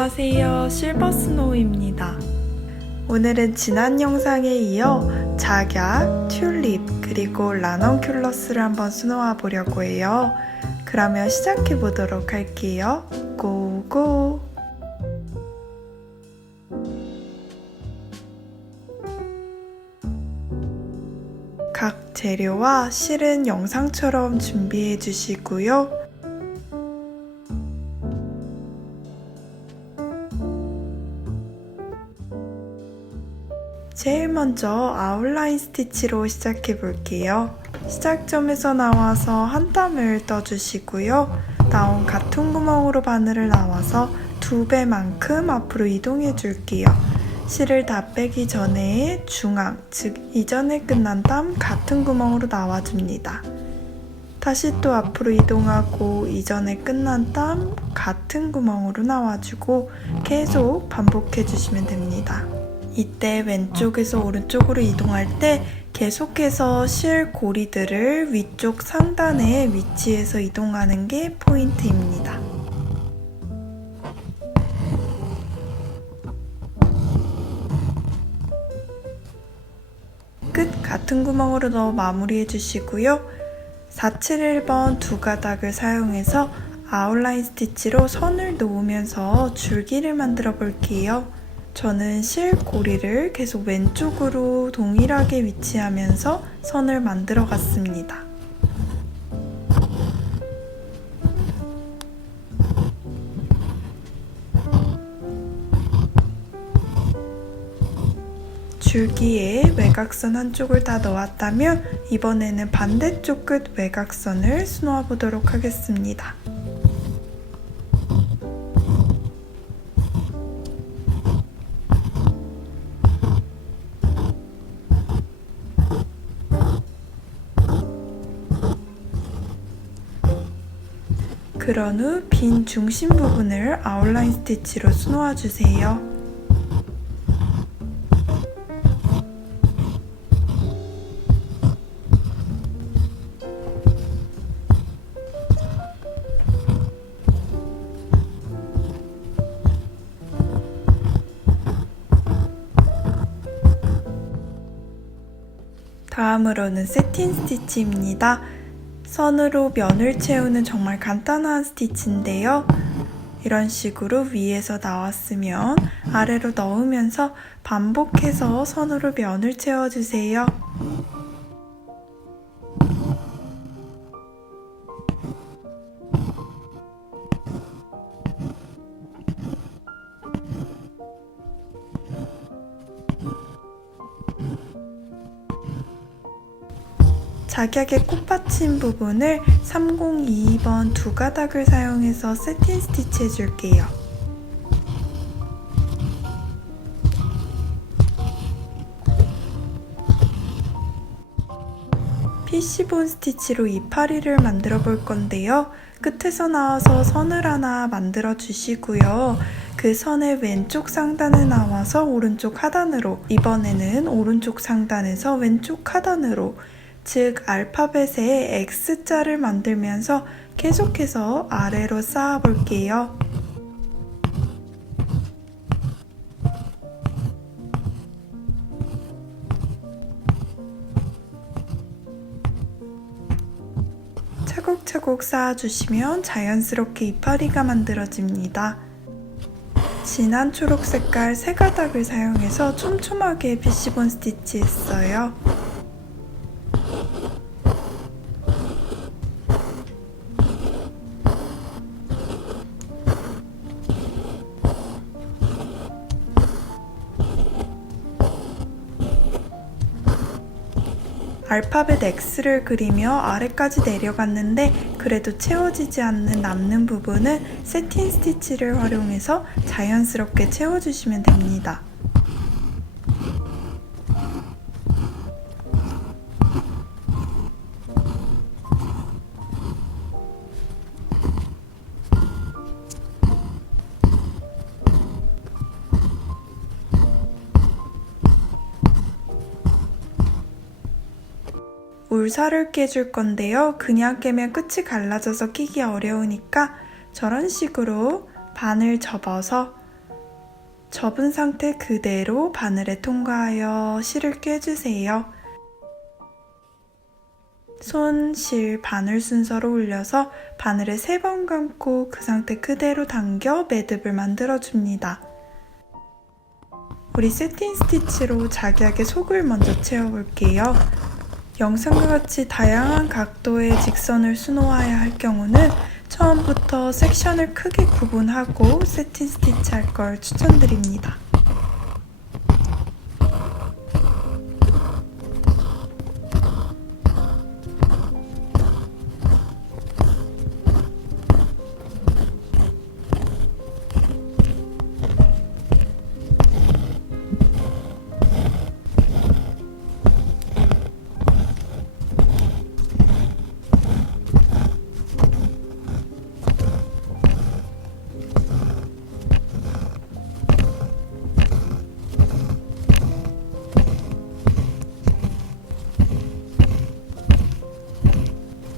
안녕하세요, 실버스노우입니다. 오늘은 지난 영상에 이어 작약, 튤립, 그리고 라넌큘러스를 한번 수놓아 보려고 해요. 그러면 시작해 보도록 할게요. 고고! 각 재료와 실은 영상처럼 준비해 주시고요. 제일 먼저 아웃라인 스티치로 시작해 볼게요. 시작점에서 나와서 한 땀을 떠주시고요. 나온 같은 구멍으로 바늘을 나와서 2배만큼 앞으로 이동해 줄게요. 실을 다 빼기 전에 중앙, 즉 이전에 끝난 땀 같은 구멍으로 나와줍니다. 다시 또 앞으로 이동하고 이전에 끝난 땀 같은 구멍으로 나와주고 계속 반복해 주시면 됩니다. 이때 왼쪽에서 오른쪽으로 이동할 때 계속해서 실 고리들을 위쪽 상단에 위치해서 이동하는 게 포인트입니다. 끝 같은 구멍으로 넣어 마무리해 주시고요. 471번 두 가닥을 사용해서 아웃라인 스티치로 선을 놓으면서 줄기를 만들어 볼게요. 저는 실 고리를 계속 왼쪽으로 동일하게 위치하면서 선을 만들어 갔습니다. 줄기에 외곽선 한쪽을 다 넣었다면 이번에는 반대쪽 끝 외곽선을 수놓아 보도록 하겠습니다. 그런 후 빈 중심 부분을 아웃라인 스티치로 수놓아 주세요. 다음으로는 세틴 스티치입니다. 선으로 면을 채우는 정말 간단한 스티치인데요. 이런 식으로 위에서 나왔으면 아래로 넣으면서 반복해서 선으로 면을 채워주세요. 작약의 꽃받침 부분을 302번 두 가닥을 사용해서 세틴 스티치 해줄게요. 피쉬본 스티치로 이파리를 만들어 볼 건데요. 끝에서 나와서 선을 하나 만들어 주시고요. 그 선의 왼쪽 상단에 나와서 오른쪽 하단으로, 이번에는 오른쪽 상단에서 왼쪽 하단으로, 즉 알파벳의 X자를 만들면서 계속해서 아래로 쌓아 볼게요. 차곡차곡 쌓아주시면 자연스럽게 이파리가 만들어집니다. 진한 초록 색깔 세 가닥을 사용해서 촘촘하게 피쉬본 스티치 했어요. 알파벳 X를 그리며 아래까지 내려갔는데 그래도 채워지지 않는 남는 부분은 세틴 스티치를 활용해서 자연스럽게 채워주시면 됩니다. 울살을 깨줄 건데요. 그냥 깨면 끝이 갈라져서 끼기 어려우니까 저런 식으로 반을 접어서 접은 상태 그대로 바늘에 통과하여 실을 꿰주세요. 손, 실, 바늘 순서로 올려서 바늘에 3번 감고 그 상태 그대로 당겨 매듭을 만들어줍니다. 우리 세팅 스티치로 자기하게 속을 먼저 채워볼게요. 영상과 같이 다양한 각도의 직선을 수놓아야 할 경우는 처음부터 섹션을 크게 구분하고 세팅 스티치 할 걸 추천드립니다.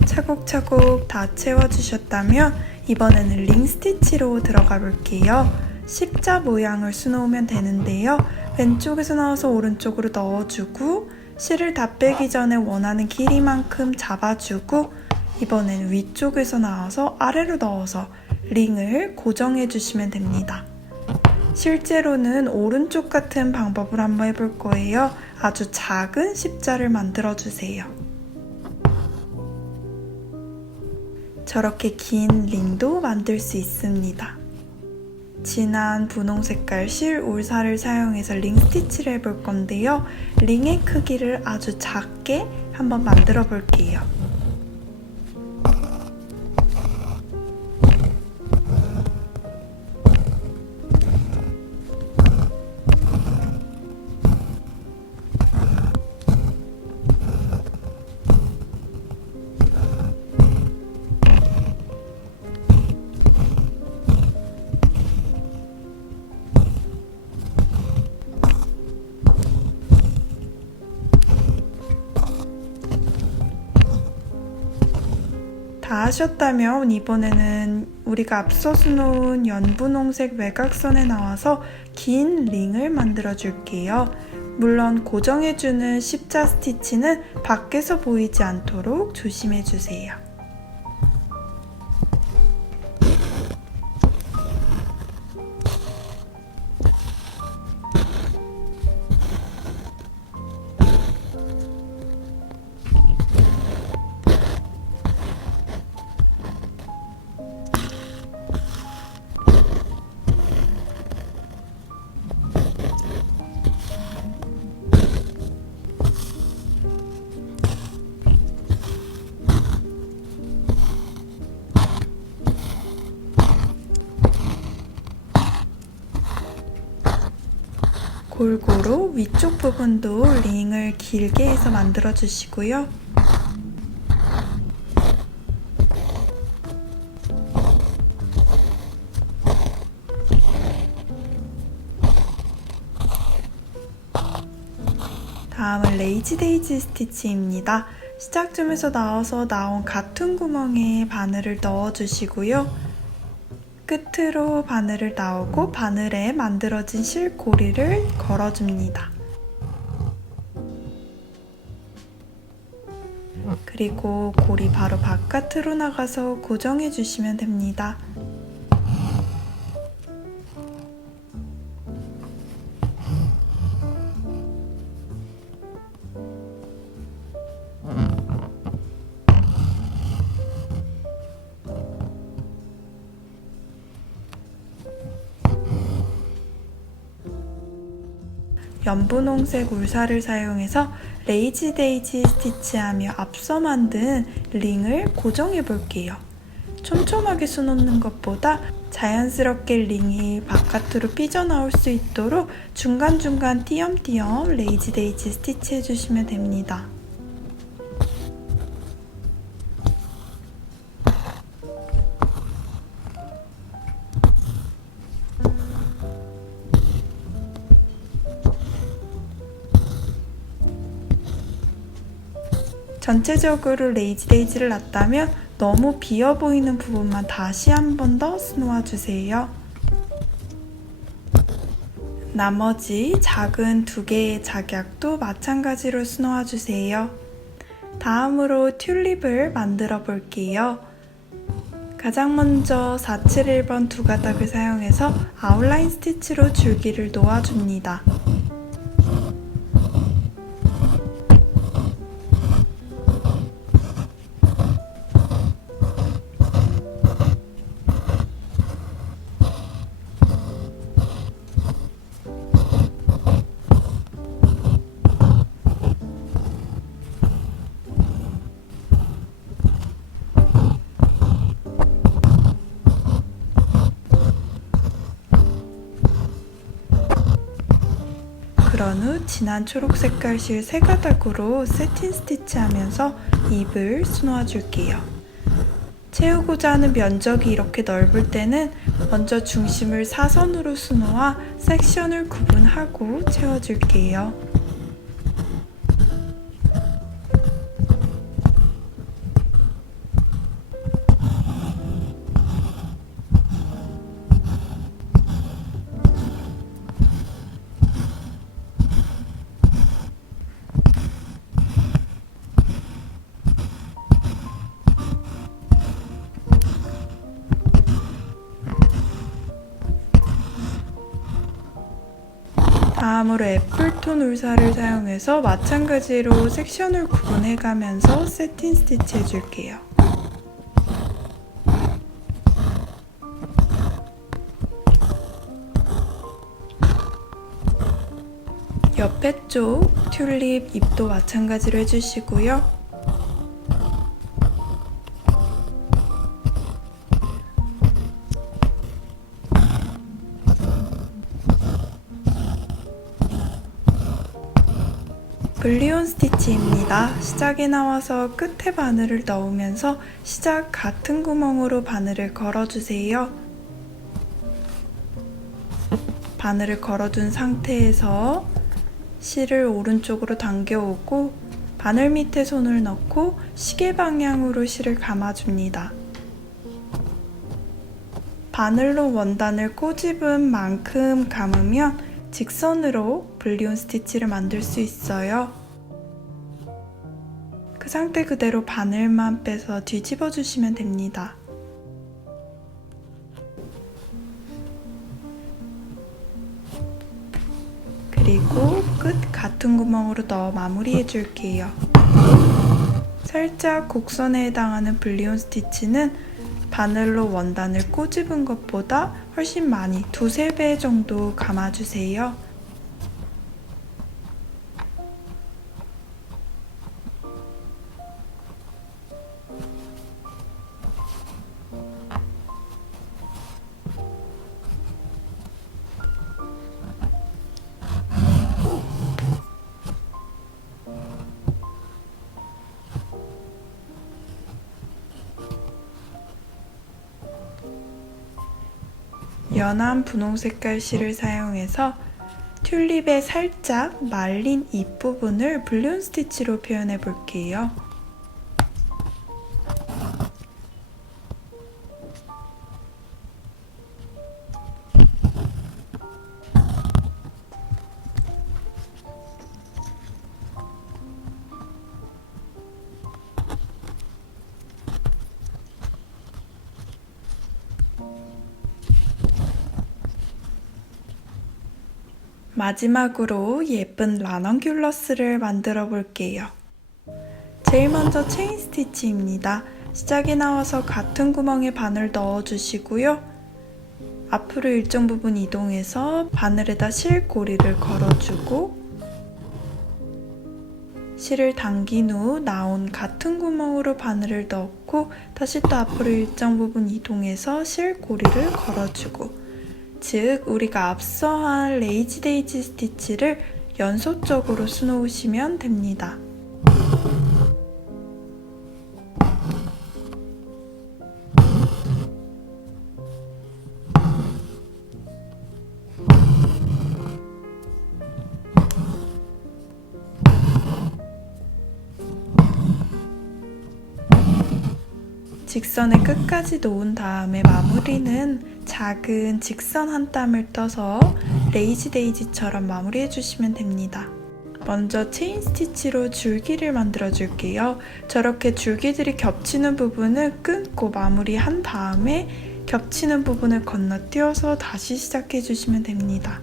차곡차곡 다 채워주셨다면 이번에는 링 스티치로 들어가 볼게요. 십자 모양을 수놓으면 되는데요. 왼쪽에서 나와서 오른쪽으로 넣어주고 실을 다 빼기 전에 원하는 길이만큼 잡아주고 이번에는 위쪽에서 나와서 아래로 넣어서 링을 고정해 주시면 됩니다. 실제로는 오른쪽 같은 방법을 한번 해볼 거예요. 아주 작은 십자를 만들어 주세요. 저렇게 긴 링도 만들 수 있습니다. 진한 분홍 색깔 실 울사를 사용해서 링 스티치를 해볼 건데요. 링의 크기를 아주 작게 한번 만들어 볼게요. 다 하셨다면 이번에는 우리가 앞서 수놓은 연분홍색 외곽선에 나와서 긴 링을 만들어 줄게요. 물론 고정해주는 십자 스티치는 밖에서 보이지 않도록 조심해 주세요. 골고루 위쪽 부분도 링을 길게 해서 만들어 주시고요. 다음은 레이지 데이지 스티치입니다. 시작점에서 나와서 나온 같은 구멍에 바늘을 넣어 주시고요. 끝으로 바늘을 나오고 바늘에 만들어진 실고리를 걸어줍니다. 그리고 고리 바로 바깥으로 나가서 고정해 주시면 됩니다. 연분홍색 울사를 사용해서 레이지 데이지 스티치하며 앞서 만든 링을 고정해 볼게요. 촘촘하게 수놓는 것보다 자연스럽게 링이 바깥으로 삐져나올 수 있도록 중간중간 띄엄띄엄 레이지 데이지 스티치 해주시면 됩니다. 전체적으로 레이지 데이지를 놨다면 너무 비어 보이는 부분만 다시 한 번 더 수놓아 주세요. 나머지 작은 2개의 작약도 마찬가지로 수놓아 주세요. 다음으로 튤립을 만들어 볼게요. 가장 먼저 471번 2가닥을 사용해서 아웃라인 스티치로 줄기를 놓아줍니다. 그런 후 진한 초록 색깔 실 3가닥으로 세틴 스티치 하면서 잎을 수놓아 줄게요. 채우고자 하는 면적이 이렇게 넓을 때는 먼저 중심을 사선으로 수놓아 섹션을 구분하고 채워줄게요. 다음으로 애플톤 울사를 사용해서 마찬가지로 섹션을 구분해가면서 세틴 스티치 해줄게요. 옆에 쪽 튤립 잎도 마찬가지로 해주시고요. 블리온 스티치입니다. 시작에 나와서 끝에 바늘을 넣으면서 시작 같은 구멍으로 바늘을 걸어주세요. 바늘을 걸어둔 상태에서 실을 오른쪽으로 당겨오고 바늘 밑에 손을 넣고 시계 방향으로 실을 감아줍니다. 바늘로 원단을 꼬집은 만큼 감으면 직선으로 블리온 스티치를 만들 수 있어요. 그 상태 그대로 바늘만 빼서 뒤집어 주시면 됩니다. 그리고 끝 같은 구멍으로 넣어 마무리해 줄게요. 살짝 곡선에 해당하는 블리온 스티치는 바늘로 원단을 꼬집은 것보다 훨씬 많이 2~3배 정도 감아주세요. 연한 분홍 색깔 실을 사용해서 튤립의 살짝 말린 잎부분을 블리온 스티치로 표현해 볼게요. 마지막으로 예쁜 라넌큘러스를 만들어 볼게요. 제일 먼저 체인 스티치입니다. 시작에 나와서 같은 구멍에 바늘 넣어 주시고요. 앞으로 일정 부분 이동해서 바늘에다 실 고리를 걸어주고 실을 당긴 후 나온 같은 구멍으로 바늘을 넣고 다시 또 앞으로 일정 부분 이동해서 실 고리를 걸어주고, 즉 우리가 앞서 한 레이지 데이지 스티치를 연속적으로 수놓으시면 됩니다. 직선의 끝까지 놓은 다음에 마무리는 작은 직선 한 땀을 떠서 레이지 데이지처럼 마무리해 주시면 됩니다. 먼저 체인 스티치로 줄기를 만들어 줄게요. 저렇게 줄기들이 겹치는 부분을 끊고 마무리한 다음에 겹치는 부분을 건너뛰어서 다시 시작해 주시면 됩니다.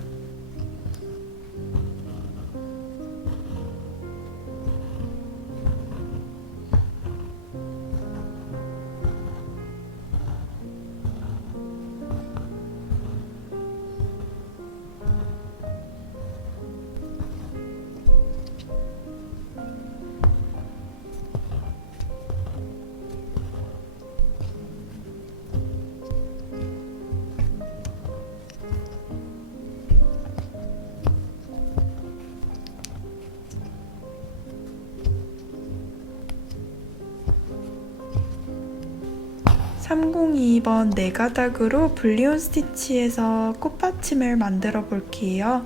(302번) 네 가닥으로 불리온 스티치에서 꽃받침을 만들어 볼게요.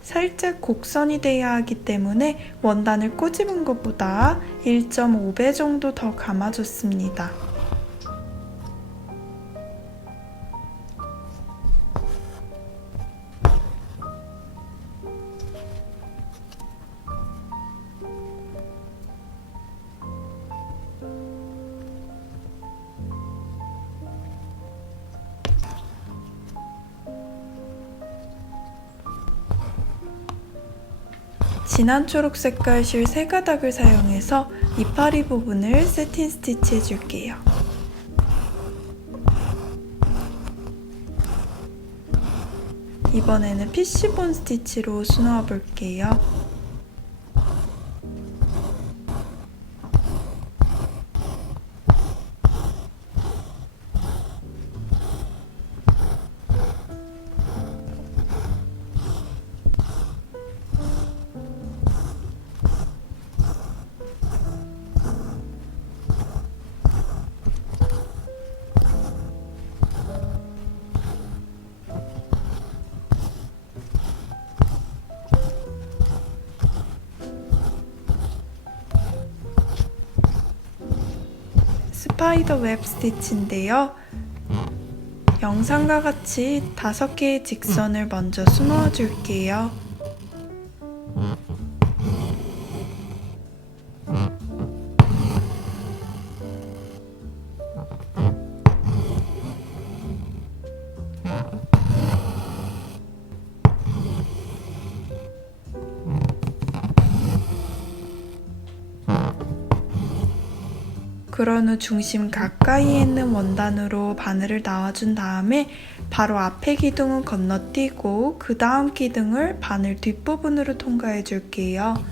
살짝 곡선이 돼야 하기 때문에 원단을 꼬집은 것보다 1.5배 정도 더 감아줬습니다. 진한 초록 색깔 실 3가닥을 사용해서 이파리 부분을 세틴 스티치 해줄게요. 이번에는 피쉬본 스티치로 수놓아 볼게요. 스파이더 웹 스티치인데요. 영상과 같이 5개의 직선을 먼저 수놓아 줄게요. 그런 후 중심 가까이에 있는 원단으로 바늘을 놔준 다음에 바로 앞에 기둥은 건너뛰고 그 다음 기둥을 바늘 뒷부분으로 통과해 줄게요.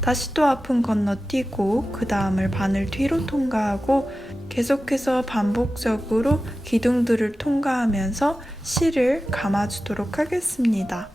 다시 또 앞은 건너뛰고 그 다음을 바늘 뒤로 통과하고 계속해서 반복적으로 기둥들을 통과하면서 실을 감아주도록 하겠습니다.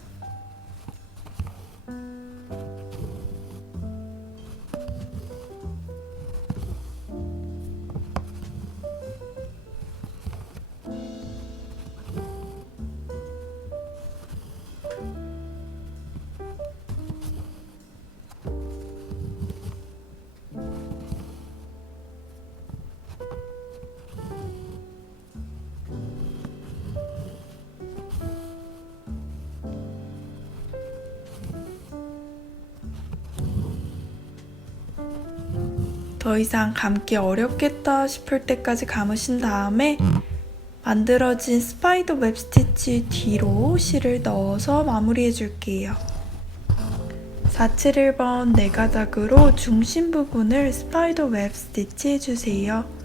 더 이상 감기 어렵겠다 싶을 때까지 감으신 다음에 만들어진 스파이더 웹 스티치 뒤로 실을 넣어서 마무리해 줄게요. 471번 4가닥으로 중심 부분을 스파이더 웹 스티치 해주세요.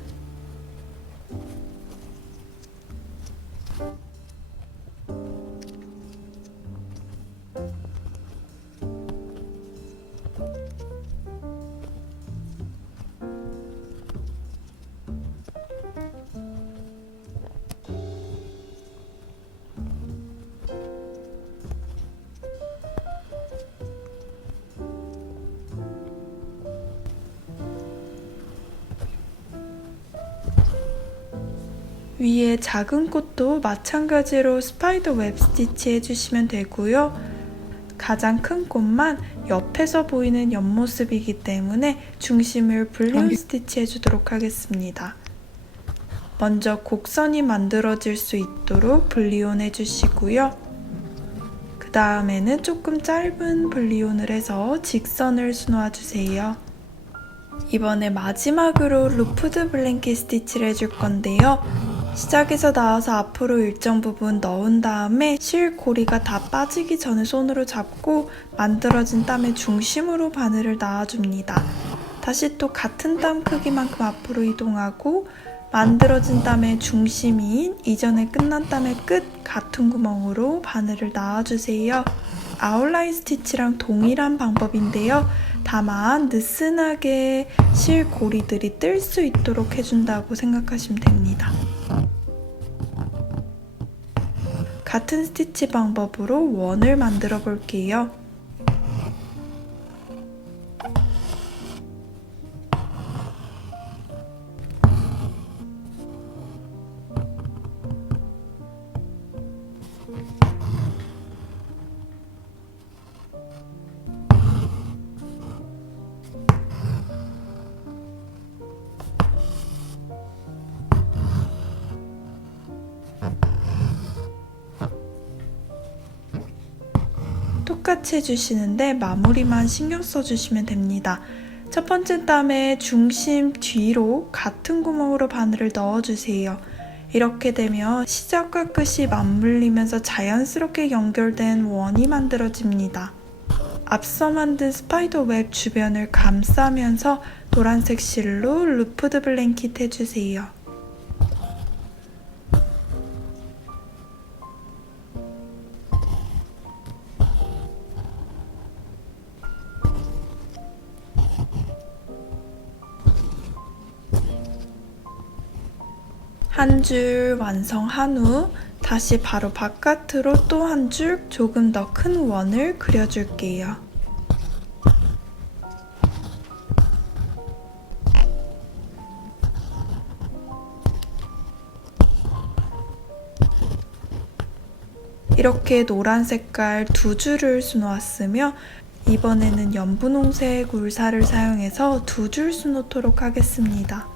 위에 작은 꽃도 마찬가지로 스파이더 웹 스티치 해주시면 되고요. 가장 큰 꽃만 옆에서 보이는 옆모습이기 때문에 중심을 불리온 스티치 해주도록 하겠습니다. 먼저 곡선이 만들어질 수 있도록 불리온 해주시고요. 다음에는 조금 짧은 블리온을 해서 직선을 수놓아주세요. 이번에 마지막으로 루프드 블랭킷 스티치를 해줄 건데요. 시작에서 나와서 앞으로 일정 부분 넣은 다음에 실 고리가 다 빠지기 전에 손으로 잡고 만들어진 땀의 중심으로 바늘을 놔줍니다. 다시 또 같은 땀 크기만큼 앞으로 이동하고 만들어진 땀의 중심인 이전에 끝난 땀의 끝 같은 구멍으로 바늘을 놔주세요. 아웃라인 스티치랑 동일한 방법인데요. 다만 느슨하게 실 고리들이 뜰 수 있도록 해준다고 생각하시면 됩니다. 같은 스티치 방법으로 원을 만들어 볼게요. 똑같이 해주시는데 마무리만 신경 써주시면 됩니다. 첫 번째 땀의 중심 뒤로 같은 구멍으로 바늘을 넣어주세요. 이렇게 되면 시작과 끝이 맞물리면서 자연스럽게 연결된 원이 만들어집니다. 앞서 만든 스파이더 웹 주변을 감싸면서 노란색 실로 루프드 블랭킷 해주세요. 한 줄 완성한 후 다시 바로 바깥으로 또 한 줄 조금 더 큰 원을 그려줄게요. 이렇게 노란 색깔 두 줄을 수놓았으며 이번에는 연분홍색 울사를 사용해서 두 줄 수놓도록 하겠습니다.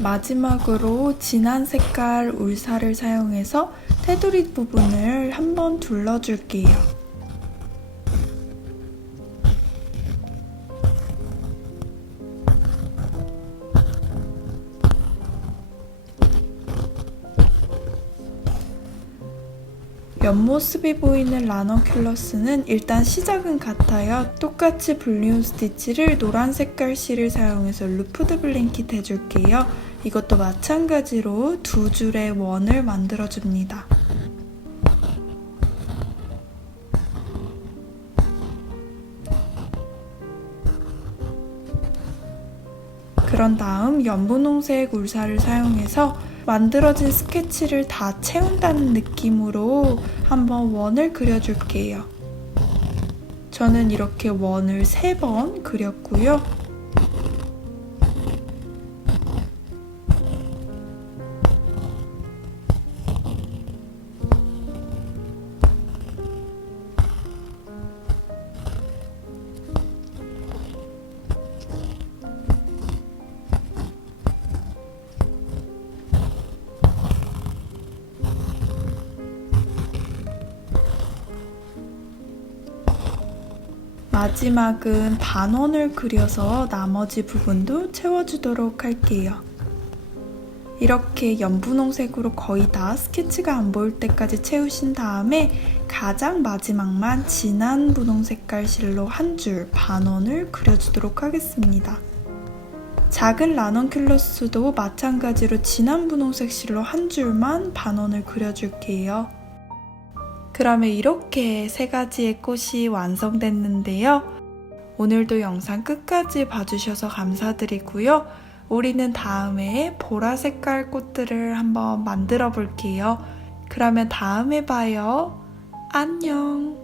마지막으로 진한 색깔 울사를 사용해서 테두리 부분을 한번 둘러줄게요. 옆모습이 보이는 라넌큘러스는 일단 시작은 같아요. 똑같이 블리온 스티치를 노란 색깔 실을 사용해서 루프드 블랭킷 해줄게요. 이것도 마찬가지로 두 줄의 원을 만들어줍니다. 그런 다음 연분홍색 울사를 사용해서 만들어진 스케치를 다 채운다는 느낌으로 한번 원을 그려줄게요. 저는 이렇게 원을 3번 그렸고요. 마지막은 반원을 그려서 나머지 부분도 채워주도록 할게요. 이렇게 연분홍색으로 거의 다 스케치가 안 보일 때까지 채우신 다음에 가장 마지막만 진한 분홍 색깔 실로 한 줄 반원을 그려주도록 하겠습니다. 작은 라넌큘러스도 마찬가지로 진한 분홍색 실로 한 줄만 반원을 그려줄게요. 그러면 이렇게 3가지의 꽃이 완성됐는데요. 오늘도 영상 끝까지 봐주셔서 감사드리고요. 우리는 다음에 보라 색깔 꽃들을 한번 만들어 볼게요. 그러면 다음에 봐요. 안녕.